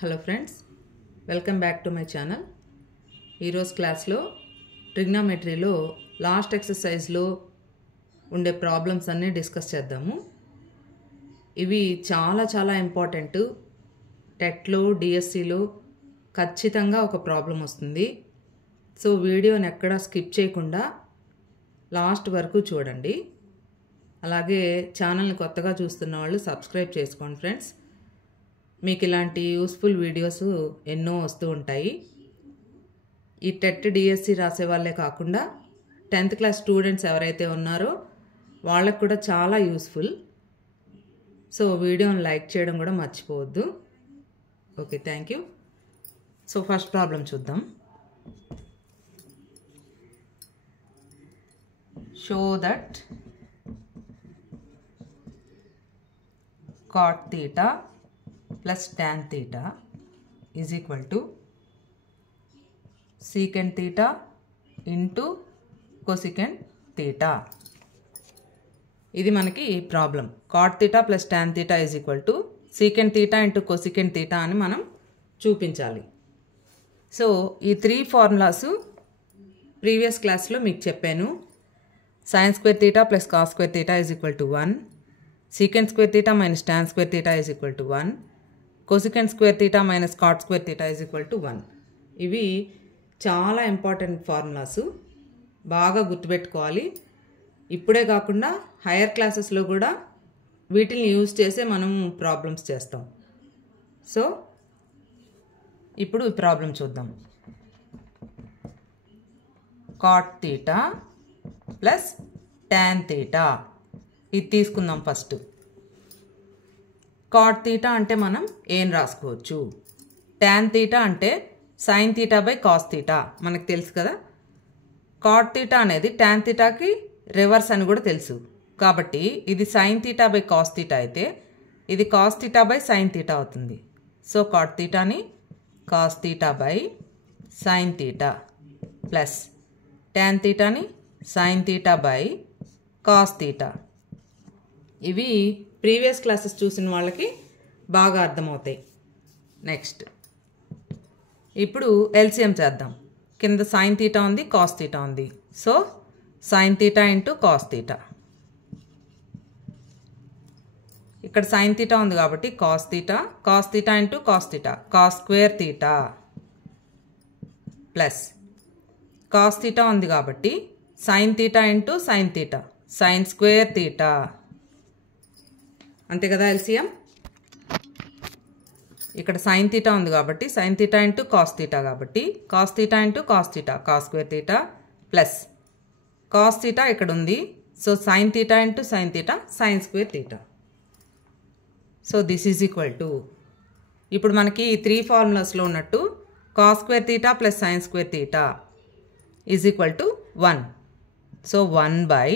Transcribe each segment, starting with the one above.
Hello friends, welcome back to my channel. ఈరోజు క్లాస్లో ట్రిగ్నోమెట్రీలో last ఎక్సర్సైజ్లో ఉండే ప్రాబ్లమ్స్ అన్నీ డిస్కస్ చేద్దాము. ఇవి చాలా ఇంపార్టెంట్. టెట్లో డిఎస్సిలో ఖచ్చితంగా ఒక ప్రాబ్లం వస్తుంది. సో వీడియోని ఎక్కడా స్కిప్ చేయకుండా లాస్ట్ వరకు చూడండి. అలాగే ఛానల్ని కొత్తగా చూస్తున్న వాళ్ళు సబ్స్క్రైబ్ చేసుకోండి ఫ్రెండ్స్. మీకు ఇలాంటి యూస్ఫుల్ వీడియోస్ ఎన్నో వస్తూ ఉంటాయి. ఈ టెట్ డిఎస్సి రాసే వాళ్ళే కాకుండా 10th క్లాస్ స్టూడెంట్స్ ఎవరైతే ఉన్నారో వాళ్ళకు కూడా చాలా యూస్ఫుల్. సో వీడియోని లైక్ చేయడం కూడా మర్చిపోవద్దు. Okay, thank you. So first problem చూద్దాం. Show that cot theta plus tan theta is equal to secant theta into cosecant theta. ఇది మనకి problem. cot theta plus tan theta is equal to secant theta into cosecant theta అని మనం చూపించాలి. So ఈ 3 formulas previous క్లాస్లో మీకు చెప్పాను. sin square theta plus cos square theta is equal to 1, secant square theta minus tan square theta is equal to 1, cosecant square theta minus cot square theta is equal to 1. ఇవి చాలా important formulas, బాగా గుర్తుపెట్టుకోవాలి. ఇప్పుడే కాకుండా hire క్లాసెస్లో కూడా వీటిని use చేసే మనం ప్రాబ్లమ్స్ చేస్తాం. సో ఇప్పుడు ఈ ప్రాబ్లం చూద్దాం. cot theta plus tan theta ఇది తీసుకుందాం. ఫస్ట్ cot theta అంటే మనం ఏం రాసుకోవచ్చు. tan theta అంటే sin theta by cos theta మనకు తెలుసు కదా. cot theta అనేది tan thetaకి రివర్స్ అని కూడా తెలుసు. కాబట్టి ఇది sin theta by cos theta అయితే ఇది cos theta by sin theta అవుతుంది. So cot thetaని cos theta by sin theta plus tan thetaని sin theta by cos theta. ఇవి ప్రీవియస్ క్లాసెస్ చూసిన వాళ్ళకి బాగా అర్థమవుతాయి. నెక్స్ట్ ఇప్పుడు ఎల్సిఎం చేద్దాం. కింద sin theta ఉంది, cos theta ఉంది. So sin theta into cos theta. ఇక్కడ sin theta ఉంది కాబట్టి cos theta into cos theta, cos square theta plus cos theta ఉంది కాబట్టి sin theta into sin theta, sin square theta. అంతే కదా LCM. ఇక్కడ sin theta ఉంది కాబట్టి sin theta into cos theta కాబట్టి cos theta into cos theta, cos square theta plus cos theta ఇక్కడ ఉంది. So sin theta into sin theta, sin square theta. So this is equal to, ఇప్పుడు మనకి ఈ 3 ఫార్ములాస్లో ఉన్నట్టు cos square theta plus sin square theta is equal to 1. So 1 by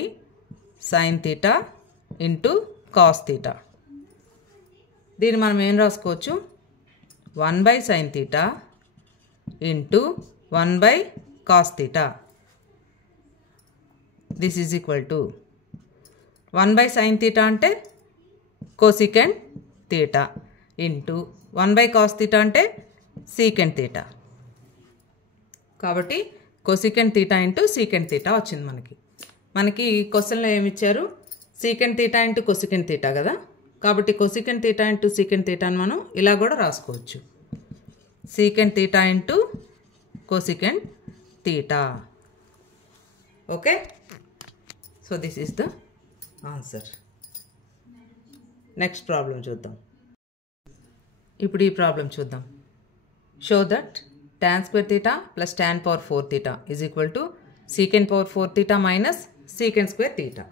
sin theta into cos theta. దీన్ని మనం ఏం రాసుకోవచ్చు, 1 by sin theta into 1 by cos theta. This is equal to 1 by sin theta అంటే cosecant theta into 1 by cos theta అంటే secant theta. కాబట్టి cosecant theta into secant theta వచ్చింది మనకి క్వశ్చన్లో ఏమి ఇచ్చారు, secant theta into cosecant theta కదా. కాబట్టి cosecant theta into secant theta అని మనం ఇలా కూడా రాసుకోవచ్చు. secant theta into cosecant theta. Okay, so this is the answer. Next problem చూద్దాం. ఇప్పుడు ఈ ప్రాబ్లం చూద్దాం. Show that tan square theta plus tan power 4 theta is equal to secant power 4 theta minus secant square theta.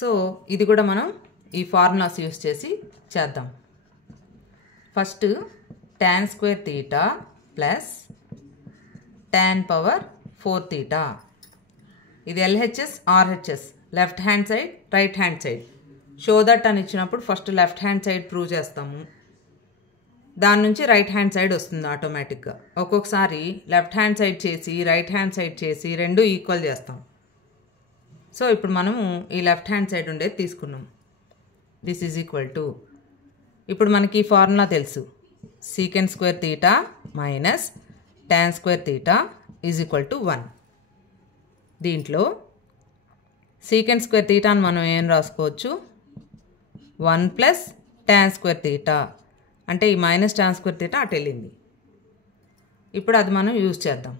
So ఇది కూడా మనం ఈ formulas use చేసి చేద్దాం. First tan square theta plus tan power 4 theta. ఇది LHS RHS, left hand side right hand side. Show that అని ఇచ్చినప్పుడు first left hand side prove చేస్తాము, దాని నుంచి రైట్ హ్యాండ్ సైడ్ వస్తుంది ఆటోమేటిక్గా. ఒక్కొక్కసారి లెఫ్ట్ హ్యాండ్ సైడ్ చేసి రైట్ హ్యాండ్ సైడ్ చేసి రెండు ఈక్వల్ చేస్తాం. సో ఇప్పుడు మనము ఈ లెఫ్ట్ హ్యాండ్ సైడ్ ఉండేది తీసుకున్నాం. దిస్ ఈజ్ ఈక్వల్ టు ఇప్పుడు మనకి ఈ ఫార్ములా తెలుసు, secant square theta minus tan square theta is equal to 1. దీంట్లో సీకెంట్ స్క్వేర్ తీటాను మనం ఏం రాసుకోవచ్చు, 1 ప్లస్ టాన్ స్క్వేర్ తీటా, అంటే ఈ మైనస్ టాన్ స్క్వేర్ తీటా అటు వెళ్ళింది. ఇప్పుడు అది మనం యూజ్ చేద్దాం.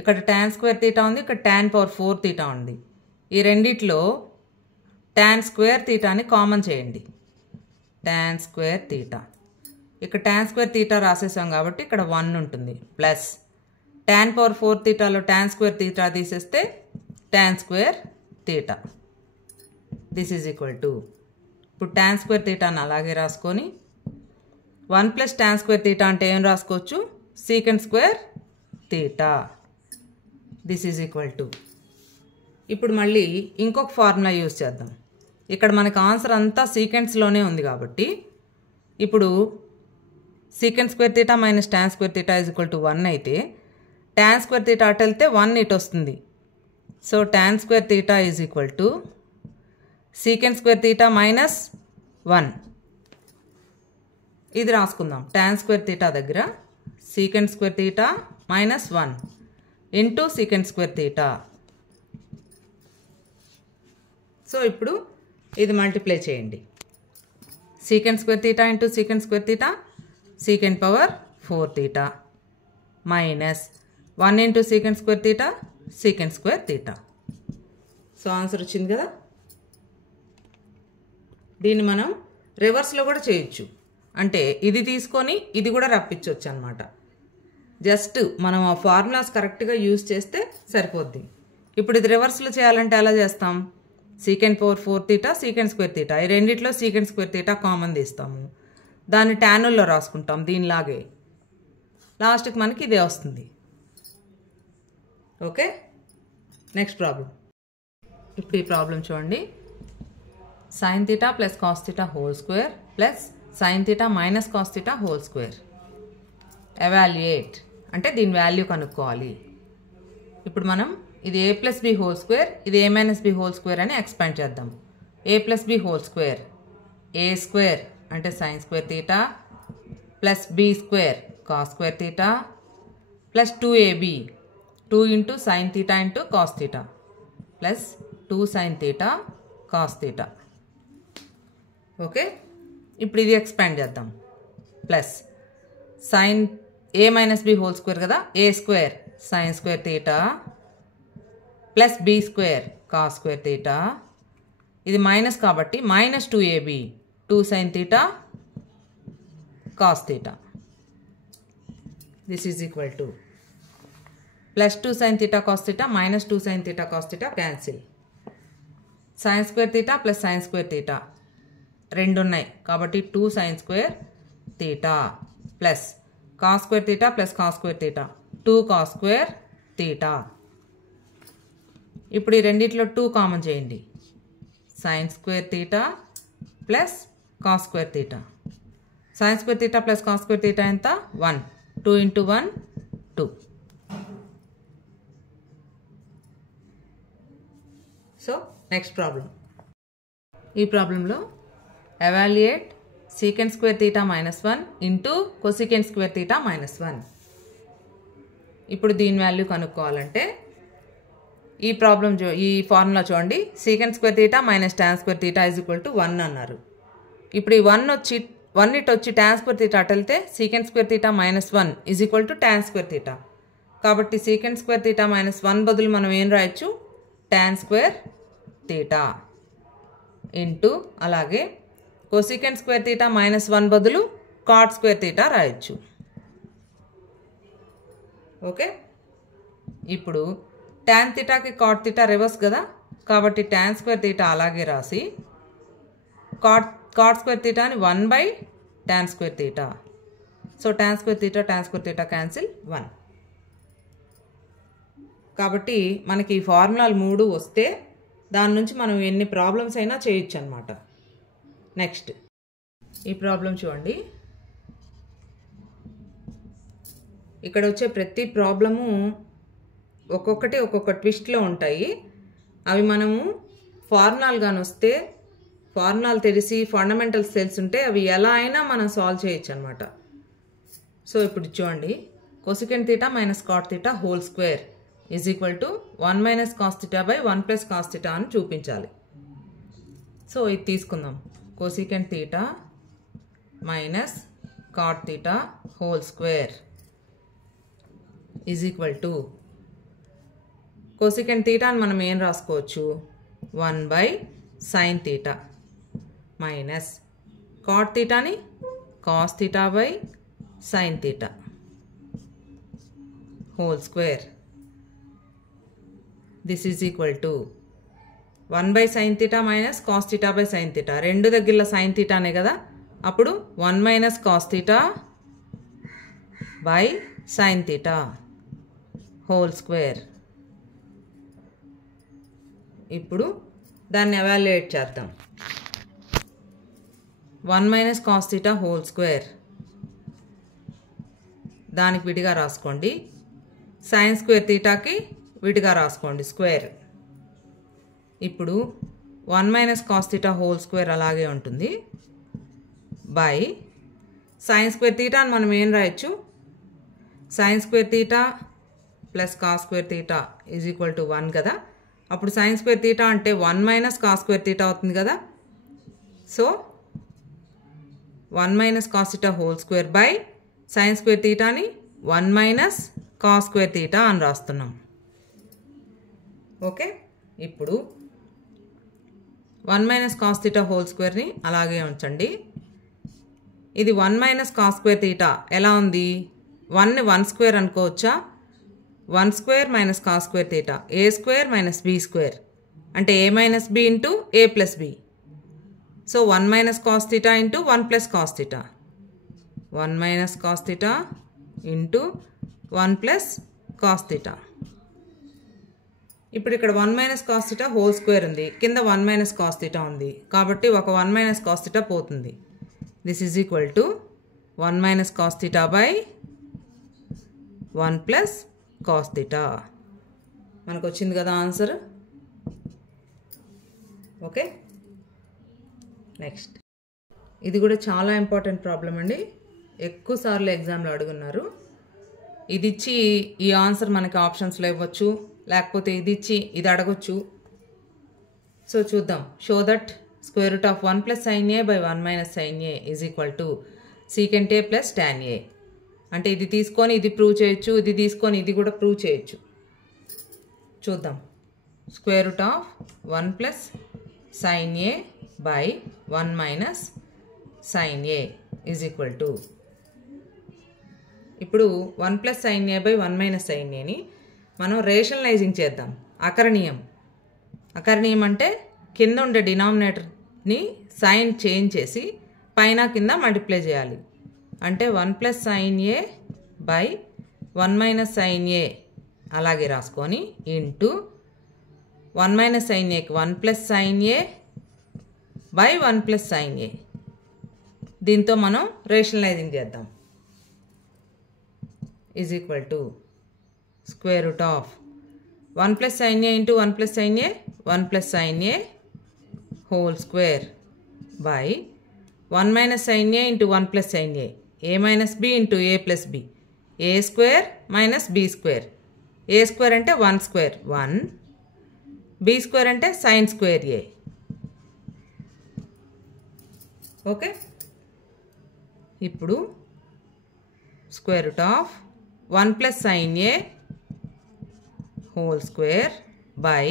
ఇక్కడ టాన్ స్క్వేర్ తీటా ఉంది, ఇక్కడ టాన్ పవర్ 4 తీటా ఉంది. ఈ రెండిట్లో టాన్ స్క్వేర్ తీటాని కామన్ చేయండి. టాన్ స్క్వేర్ తీటా, ఇక్కడ టాన్ స్క్వేర్ తీటా రాసేసాం కాబట్టి ఇక్కడ 1 ఉంటుంది, ప్లస్ టాన్ పవర్ 4 తీటాలో టాన్ స్క్వేర్ తీటా తీసేస్తే tan square theta. This is equal to, ఇప్పుడు టాన్ స్క్వేర్ తీటాని అలాగే రాసుకొని 1 ప్లస్ టాన్ స్క్వేర్ తీటా అంటే ఏం రాసుకోవచ్చు, secant square theta. This is equal to, ఇప్పుడు మళ్ళీ ఇంకొక ఫార్ములా యూజ్ చేద్దాం. ఇక్కడ మనకు ఆన్సర్ అంతా సీకెంట్స్లోనే ఉంది కాబట్టి ఇప్పుడు secant square theta minus tan square theta is equal to 1 అయితే టాన్ స్క్వేర్ తీటా అటు వెళ్తే 1 ఇటు వస్తుంది. So tan square theta is equal to secant square theta minus 1. ఇది రాసుకుందాం. టాన్ స్క్వేర్ తీటా దగ్గర secant square theta minus 1 into secant square theta. So ఇప్పుడు ఇది multiply చేయండి. Secant square theta into secant square theta, secant power 4 theta minus 1 into secant square theta, secant square theta. So answer వచ్చింది కదా. దీన్ని మనం రివర్స్లో కూడా చేయొచ్చు, అంటే ఇది తీసుకొని ఇది కూడా రప్పించవచ్చు అనమాట. జస్ట్ మనం ఆ ఫార్ములాస్ కరెక్ట్గా యూజ్ చేస్తే సరిపోద్ది. ఇప్పుడు ఇది రివర్స్లో చేయాలంటే ఎలా చేస్తాం, secant power 4 theta secant square theta, ఈ రెండిట్లో సీకెంట్ స్క్వేర్ తీటా కామన్ తీస్తాము, దాన్ని టానుల్లో రాసుకుంటాం దీనిలాగే. లాస్ట్కి మనకి ఇదే వస్తుంది. Okay, next problem. ఇప్పుడు ఈ ప్రాబ్లం చూడండి. Sine theta plus cos theta whole square plus sign theta minus cos theta whole square. Evaluate అంటే దీని వాల్యూ కనుక్కోవాలి. ఇప్పుడు మనం ఇది ఏ ప్లస్ బి హోల్ స్క్వేర్, ఇది ఏ మైనస్ బి హోల్ స్క్వేర్ అని ఎక్స్పాండ్ చేద్దాం. ఏ plus B whole square, A square అంటే sine square theta plus B square cos square theta plus 2ab 2 into sine theta into cos theta plus 2 sine theta cos theta. Okay, ఇప్పుడు ఇది expand చేద్దాం. Plus sine A minus B whole square కదా, A square sine square theta plus B square cos square theta, ఇది minus కాబట్టి minus 2ab 2 sine theta cos theta. This is equal to plus 2 sine theta cos theta minus 2 sine theta cos theta cancel. Sign square theta plus sign square theta రెండు ఉన్నాయి కాబట్టి 2 sign square theta plus cos square theta plus cos square theta 2 cos square theta. ఇప్పుడు ఈ రెండిట్లో 2 common చేయండి. Sign square theta plus cos square theta, sign square theta plus cos square theta ఎంత 1, 2 into 1 2. So next problem. ఈ ప్రాబ్లంలో evaluate secant square theta minus 1 into cosecant square theta minus 1. ఇప్పుడు దీని value కనుక్కోవాలంటే ఈ ప్రాబ్లం ఈ formula చూడండి. Secant square theta minus tan square theta is equal to 1 అన్నారు. ఇప్పుడు ఈ 1 ఇటు వచ్చి టాన్ స్క్వేర్ తీటా అటు వెళ్తే secant square theta minus 1 is equal to tan square theta. కాబట్టి సీకెంట్ స్క్వేర్ తీటా మైనస్ 1 బదులు మనం ఏం రాయొచ్చు, టాన్ స్క్వేర్ తీటా ఇంటూ అలాగే కొసీకెంట్ స్క్వేర్ తీటా మైనస్ 1 బదులు కాట్ స్క్వేర్ తీటా రాయొచ్చు. ఓకే, ఇప్పుడు టాన్ తీటాకి కాట్ తీటా రివర్స్ కదా, కాబట్టి టాన్ స్క్వేర్ తీటా అలాగే రాసి కాట్ స్క్వేర్ తీటాని 1/tan square theta. So tan square theta cancel 1. కాబట్టి మనకి ఈ ఫార్ములాలు 3 వస్తే దాని నుంచి మనం ఎన్ని ప్రాబ్లమ్స్ అయినా చేయొచ్చు అనమాట. నెక్స్ట్ ఈ ప్రాబ్లం చూడండి. ఇక్కడ వచ్చే ప్రతి ప్రాబ్లము ఒక్కొక్క ట్విస్ట్లో ఉంటాయి. అవి మనము ఫార్ములాలు కానీ వస్తే ఫార్ములాలు తెలిసి ఫండమెంటల్స్ తెలుసుంటే అవి ఎలా అయినా మనం సాల్వ్ చేయొచ్చు అనమాట. సో ఇప్పుడు చూడండి, cosecant theta minus cot theta whole square is equal to 1 minus cos theta by 1 plus cos theta అని చూపించాలి. సో ఇది తీసుకుందాం. Cosecant theta minus cot theta whole square is equal to cosecant theta అని మనం ఏం రాసుకోవచ్చు, 1 by sine theta minus cot తీటాని cos theta by sine theta whole square. This is equal to 1 by sine theta minus cos theta by sine theta, రెండు దగ్గరలో sign తీటానే కదా, అప్పుడు 1 minus cos theta by sine theta whole square. ఇప్పుడు దాన్ని evaluate చేద్దాం. 1 minus cos theta whole square దానికి విడిగా రాసుకోండి, సైన్ స్క్వేర్ తీటాకి విడిగా రాసుకోండి స్క్వేర్. ఇప్పుడు 1 minus cos theta whole square అలాగే ఉంటుంది బై సైన్ స్క్వేర్ తీటా అని మనం ఏం రాయొచ్చు, sign square theta plus cos square theta is equal to 1 కదా, అప్పుడు సైన్ స్క్వేర్ తీటా అంటే 1 మైనస్ కాస్ స్క్వేర్ తీటా అవుతుంది కదా. So 1 minus cos theta whole square by sine square తీటాని 1 మైనస్ కాస్ స్క్వేర్ తీటా అని రాస్తున్నాం. ఓకే, ఇప్పుడు 1 minus cos theta whole స్క్వేర్ని అలాగే ఉంచండి. ఇది 1 మైనస్ కాస్ స్క్వేర్ తీటా ఎలా ఉంది, 1ని 1 స్క్వేర్ అనుకోవచ్చా, 1 square minus cos square theta A square minus B square అంటే A minus B into A plus B. So 1 minus cos theta into 1 plus cos theta, 1 minus cos theta into 1 plus cos theta. ఇప్పుడు ఇక్కడ 1 minus cos theta whole square ఉంది, కింద 1 minus cos theta ఉంది, కాబట్టి ఒక 1 minus cos theta పోతుంది. This is equal to 1 minus cos theta by 1 plus cos theta. మనకు వచ్చింది కదా ఆన్సర్. ఓకే, నెక్స్ట్ ఇది కూడా చాలా ఇంపార్టెంట్ ప్రాబ్లం అండి, ఎక్కువ సార్లు ఎగ్జామ్లో అడుగున్నారు. ఇది ఇచ్చి ఈ ఆన్సర్ మనకి ఆప్షన్స్లో ఇవ్వచ్చు, లేకపోతే ఇది ఇచ్చి ఇది అడగొచ్చు. సో చూద్దాం. Show that square root of 1 plus sine A by 1 minus sine A is equal to secant A plus tan A. అంటే ఇది తీసుకొని ఇది ప్రూవ్ చేయొచ్చు, ఇది తీసుకొని ఇది కూడా ప్రూవ్ చేయొచ్చు. చూద్దాం. Square root of 1 plus sine A by 1 minus sine A is equal to, ఇప్పుడు 1 plus sine A by 1 minus sine ఏని మనం రేషనలైజింగ్ చేద్దాం. అకరణీయం. అకరణీయం అంటే కింద ఉండే డినామినేటర్ని సైన్ చేంజ్ చేసి పైన కింద మల్టిప్లై చేయాలి. అంటే 1 plus sine A by 1 minus sine A అలాగే రాసుకొని ఇంటూ 1 మైనస్ సైన్ ఏకి 1 plus sine A by 1 plus sine A. దీంతో మనం రేషనలైజింగ్ చేద్దాం. Is equal to square root of 1 plus sine A into 1 plus sine A 1 plus sine A whole square by 1 minus sine A into 1 plus sine A A minus B into A plus B A square minus B square. A square అంటే 1 square 1, B square అంటే sine square ఏ. Okay, ఇప్పుడు square root of 1 plus sine A whole square by,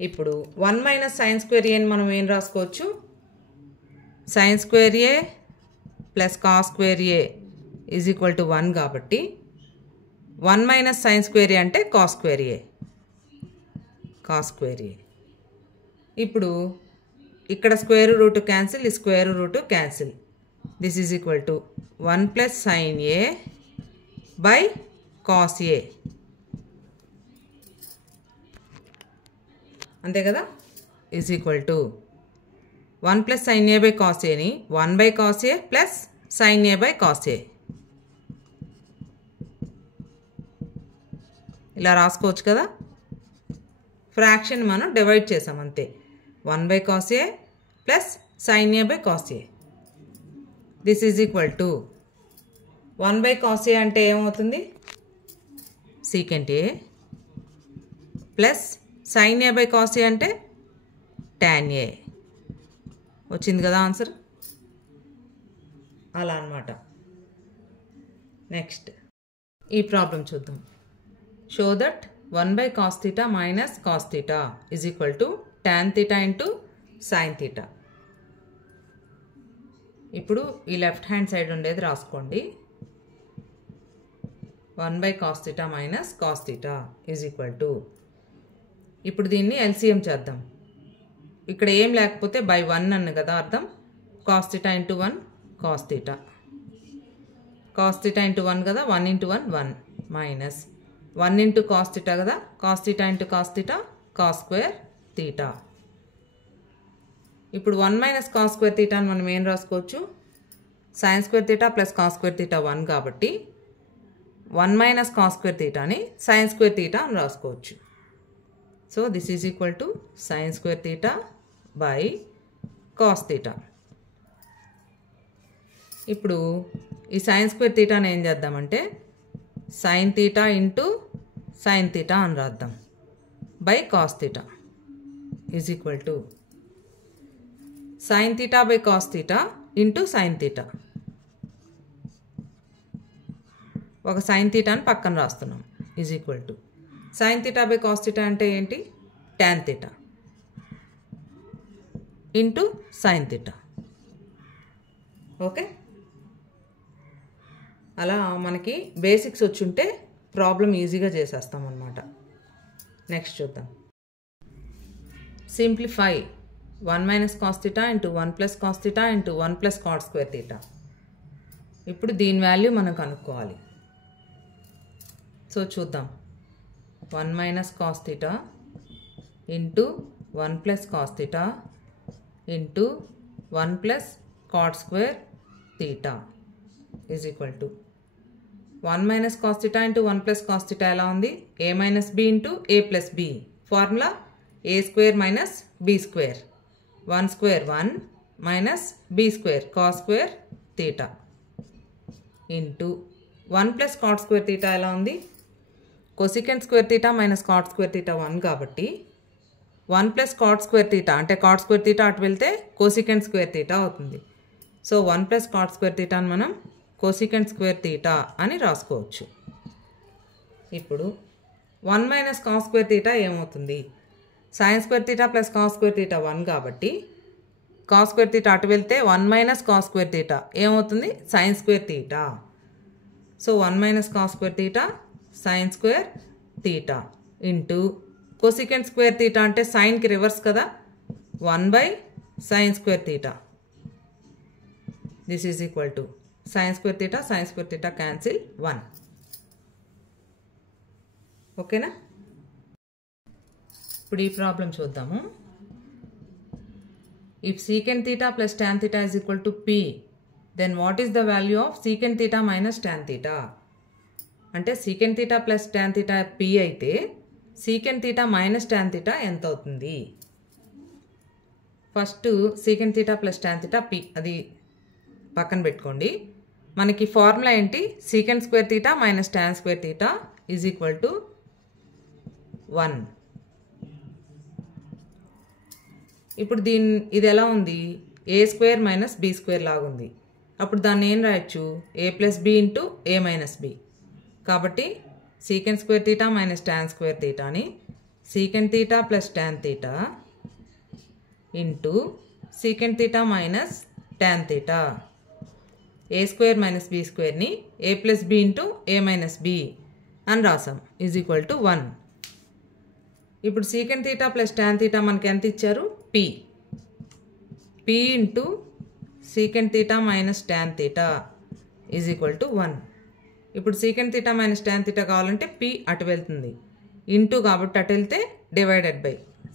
ఇప్పుడు 1 minus sine square ఏని మనం ఏం రాసుకోవచ్చు, sine square A plus cos square A is equal to 1 కాబట్టి 1 minus sine square ఏ అంటే cos square ఏ, cos square ఏ. ఇప్పుడు ఇక్కడ స్క్వేర్ రూట్ క్యాన్సిల్, ఈ square root cancel. This is equal to 1 plus sine A by cos A. అంతే కదా, is equal to 1 plus sine A by cos ఏని 1 by cos A plus sine A by cos A ఇలా రాసుకోవచ్చు కదా. Fraction మనం divide చేసాం అంతే. 1 by cos A plus sin a by cos a. This is equal to 1 by cos a అంటే ఏమవుతుంది, secant a plus sin a by cos a అంటే tan a. వచ్చింది కదా ఆన్సర్. అలా అన్నమాట. నెక్స్ట్ ఈ ప్రాబ్లం చూద్దాం. Show that 1 by cos theta minus cos theta is equal to tan theta into sin theta. ఇప్పుడు ఈ లెఫ్ట్ హ్యాండ్ సైడ్ ఉండేది రాసుకోండి. 1 by cos theta minus cos theta is equal to, ఇప్పుడు దీన్ని ఎల్సిఎం చేద్దాం. ఇక్కడ ఏం లేకపోతే బై 1 అన్న కదా అర్థం. cos theta into 1 cos theta, cos theta into 1 కదా, 1 into 1 1 minus 1 into cos theta కదా, cos theta into cos theta cos square theta. ఇప్పుడు 1 మైనస్ cos స్క్వేర్ theta అని మనం ఏం రాసుకోవచ్చు, sin square theta plus cos square theta 1 కాబట్టి 1 minus cos square theta అని sin square theta అని రాసుకోవచ్చు. So this is equal to sin square theta by cos theta. ఇప్పుడు ఈ sin స్క్వేర్ theta ఏం చేద్దామంటే sin theta into sin theta అని రాద్దాం by cos theta is equal to sin theta by cos theta into sin theta. ఒక sin theta అని పక్కన రాస్తున్నాం is equal to sin theta by cos theta అంటే ఏంటి, tan theta into sin theta. Okay, అలా మనకి బేసిక్స్ వచ్చుంటే problem ఈజీగా చేసేస్తాం అన్నమాట. నెక్స్ట్ చూద్దాం. Simplify 1 minus cos theta into 1 plus cos theta into 1 plus cot square theta. ఇప్పుడు దీని వాల్యూ మనం కనుక్కోవాలి. సో చూద్దాం. 1 minus cos theta into 1 plus cos theta into 1 plus cot square theta is equal to 1 minus cos theta into 1 plus cos theta ఎలా ఉంది, a minus b into a plus b. Formula a square minus b square, 1 square 1 minus b square cos square theta into 1 plus cot square theta ఎలా ఉంది, cosecant square theta minus cot square theta 1 కాబట్టి 1 plus cot square theta అంటే cot square theta అటు వెళ్తే cosecant square theta అవుతుంది. So 1 plus cot square theta అని మనం cosecant square theta అని రాసుకోవచ్చు. ఇప్పుడు 1 మైనస్ cos స్క్వేర్ theta ఏమవుతుంది, sin square theta plus cos square theta 1 కాబట్టి cos స్క్వేర్ theta అటు వెళ్తే 1 మైనస్ cos స్క్వేర్ theta ఏమవుతుంది, sin square theta. So 1 minus cos square theta sin square theta into cosecant square theta అంటే సైన్కి reverse కదా, 1 by sin square theta. This is equal to sin square theta cancel 1. ఓకేనా. ఇప్పుడు ఈ problem చూద్దాము. If secant theta plus tan theta is equal to p, then what is the value of secant theta minus tan theta. అంటే secant theta plus tan theta p అయితే secant theta minus tan theta ఎంత అవుతుంది. First secant theta plus tan theta p అది పక్కన పెట్టుకోండి. మనకి formula ఏంటి, secant square theta minus tan square theta is equal to 1. ఇప్పుడు ఇది ఎలా ఉంది, A square minus B square లాగుంది. అప్పుడు దాన్ని ఏం రాయొచ్చు, ఏ ప్లస్ బి ఇంటూ ఏ మైనస్ బి. కాబట్టి secant square theta minus tan square theta అని secant theta plus tan theta into secant theta minus tan theta, ఏ స్క్వేర్ మైనస్ బి స్క్వేర్ని ఏ plus B into ఏ minus B అని రాసాం is equal to 1. ఇప్పుడు secant theta plus tan theta మనకి ఎంత ఇచ్చారు, p into secant theta minus tan theta is equal to 1. ఇప్పుడు secant theta minus tan theta కావాలంటే p అటు వెళ్తుంది, ఇంటూ కాబట్టి అటు వెళ్తే divided by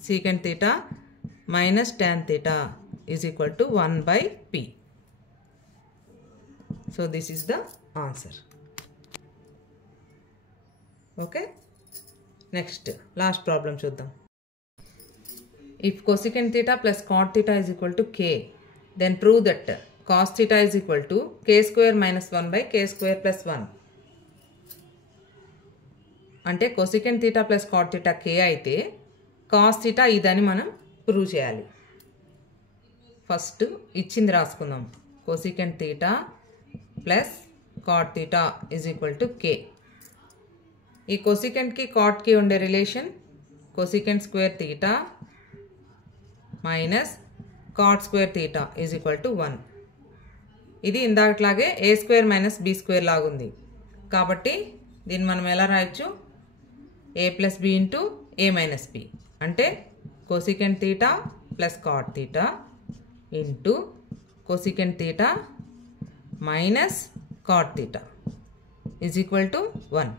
secant theta minus tan theta is equal to 1 by p. So this is the answer. Okay, next last problem చూద్దాం. If cosecant theta plus cot theta is equal to k, then prove that cos theta is equal to k square minus 1 by k square plus 1. అంటే cosecant theta plus cot theta k అయితే cos theta ఇదని మనం prove చేయాలి. First ఇచ్చింది రాసుకుందాం. cosecant theta plus cot theta is equal to k. ఈ cosecant కి cot కి ఉండే relation cosecant square theta minus cot square theta is equal to 1. ఇది ఇందాకట్లాగే a square minus b square లాగుంది. కాబట్టి దీన్ని మనం ఎలా రాయొచ్చు? a plus b into a minus b. అంటే cosecant theta plus cot theta into cosecant theta minus cot theta is equal to 1.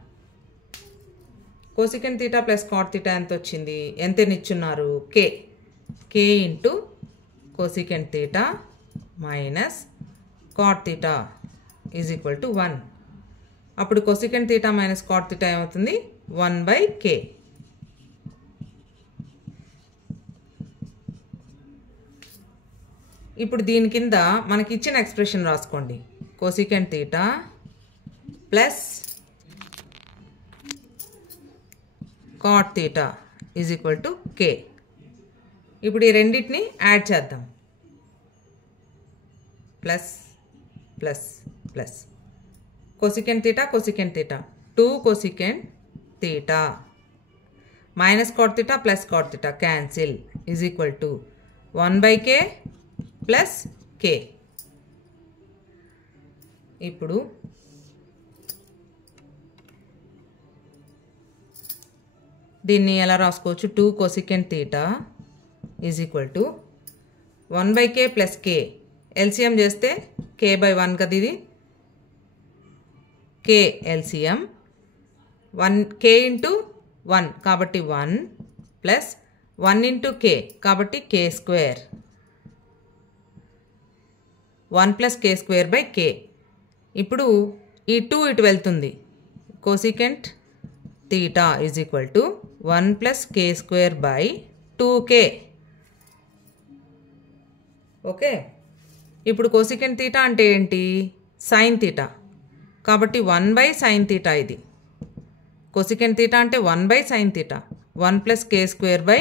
cosecant theta plus cot theta ఎంత వచ్చింది? ఎంత ఇచ్చున్నారు? k into cosecant theta minus cot theta is equal to 1. అప్పుడు cosecant theta minus cot theta ఏమవుతుంది? 1 by k. ఇప్పుడు దీని కింద మనకి ఇచ్చిన ఎక్స్ప్రెషన్ రాసుకోండి. cosecant theta plus cot theta is equal to k. ఇప్పుడు ఈ రెండింటిని యాడ్ చేద్దాం. Plus plus plus cosecant theta 2 cosecant theta minus cot theta plus cot theta cancel is equal to 1 by k plus k. ఇప్పుడు దీన్ని ఎలా రాసుకోవచ్చు? 2 cosecant theta is equal to 1 by k plus k. LCM చేస్తే k by 1 కదా, ఇది k LCM 1 k into 1 కాబట్టి 1 plus 1 into k కాబట్టి k square 1 plus k square by k. ఇప్పుడు ఈ 2 ఇటు వెళ్తుంది. cosecant theta is equal to 1 plus k square by 2k. Okay, ఇప్పుడు cosecant theta అంటే ఏంటి? sin theta కాబట్టి 1 by sin theta. ఇది cosecant theta అంటే 1 by sin theta 1 plus k square by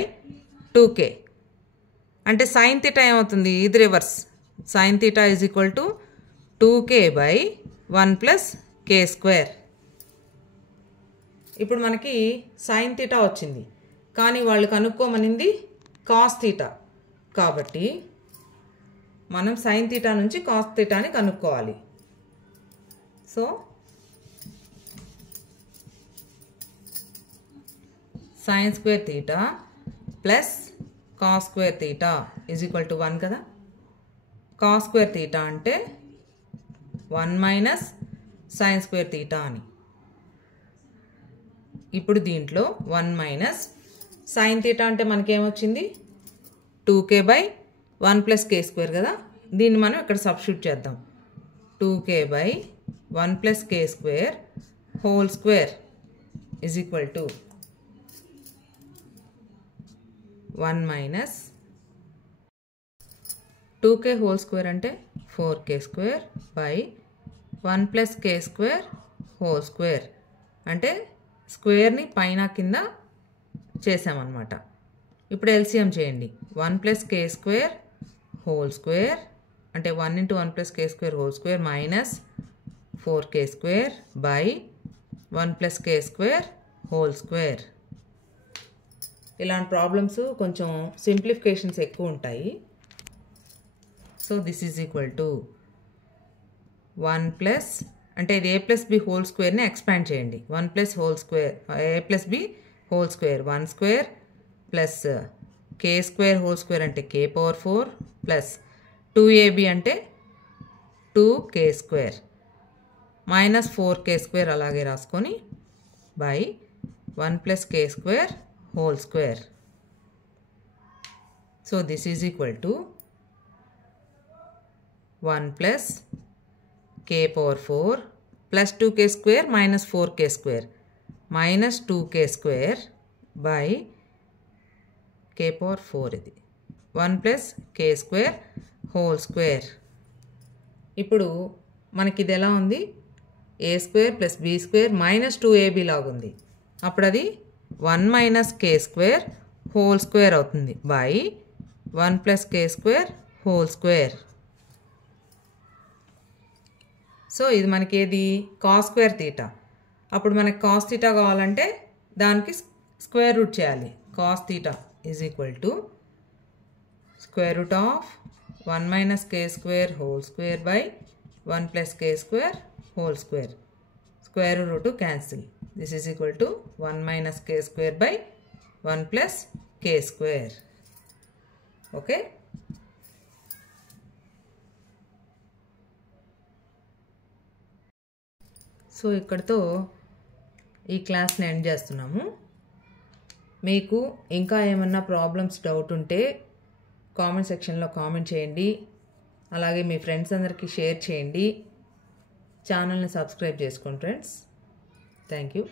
2k. అంటే sin theta ఏమవుతుంది? ఇది reverse. sin theta is equal to 2k by 1 plus k square. ఇప్పుడు మనకి sin theta వచ్చింది, కానీ వాళ్ళు కనుక్కోమనింది cos theta. కాబట్టి మనం sin theta నుంచి cos thetaని కనుక్కోవాలి. So sin square theta plus cos square theta is equal to 1 కదా. cos square theta అంటే 1 minus sin square theta అని. ఇప్పుడు దీంట్లో 1 minus sin theta అంటే మనకేమొచ్చింది? 2k by 1 plus k square కదా. దీన్ని మనం ఇక్కడ సబ్స్టిట్యూట్ చేద్దాం. 2k by 1 plus k square whole square is equal to 1 minus 2k whole square అంటే 4k square by 1 plus k square whole square. అంటే స్క్వేర్ని పైన కింద చేసామన్నమాట. ఇప్పుడు LCM చేయండి. 1 plus k square whole square అంటే 1 into 1 plus k square whole square minus 4k square by 1 plus k square whole square. ఇలాంటి problems కొంచెం సింప్లిఫికేషన్స్ ఎక్కువ ఉంటాయి. So this is equal to 1 plus అంటే ఇది a ప్లస్ బి హోల్ స్క్వేర్ని expand చేయండి. 1 plus whole square a plus B whole square 1 square plus k square whole square అంటే k power 4 plus 2ab అంటే 2k square minus 4k square అలాగే రాసుకొని by 1 plus k square whole square. So this is equal to 1 plus k power 4 plus 2k square minus 4k square minus 2k square by K power 4 ఇది 1 plus K square whole square. ఇప్పుడు మనకి ఇది ఎలా ఉంది, A square plus B square minus 2ab లాగుంది. అప్పుడు అది 1 minus K square whole square అవుతుంది by 1 plus K square whole square. So ఇది మనకి ఏది, కాస్ స్క్వేర్ తీటా. అప్పుడు మనకి కాస్ తీటా కావాలంటే దానికి స్క్వేర్ రూట్ చేయాలి. Cos theta is equal to square root of 1 minus K square whole square by 1 plus K square whole square. Square root cancel. This is equal to 1 minus K square by 1 plus K square. Okay, so ఇక్కడితో ఈ క్లాస్ని end చేస్తున్నాము. మీకు ఇంకా ఏమన్నా problems, doubt ఉంటే comment సెక్షన్లో comment చేయండి. అలాగే మీ ఫ్రెండ్స్ అందరికీ షేర్ చేయండి. ఛానల్ని సబ్స్క్రైబ్ చేసుకోండి ఫ్రెండ్స్. Thank you.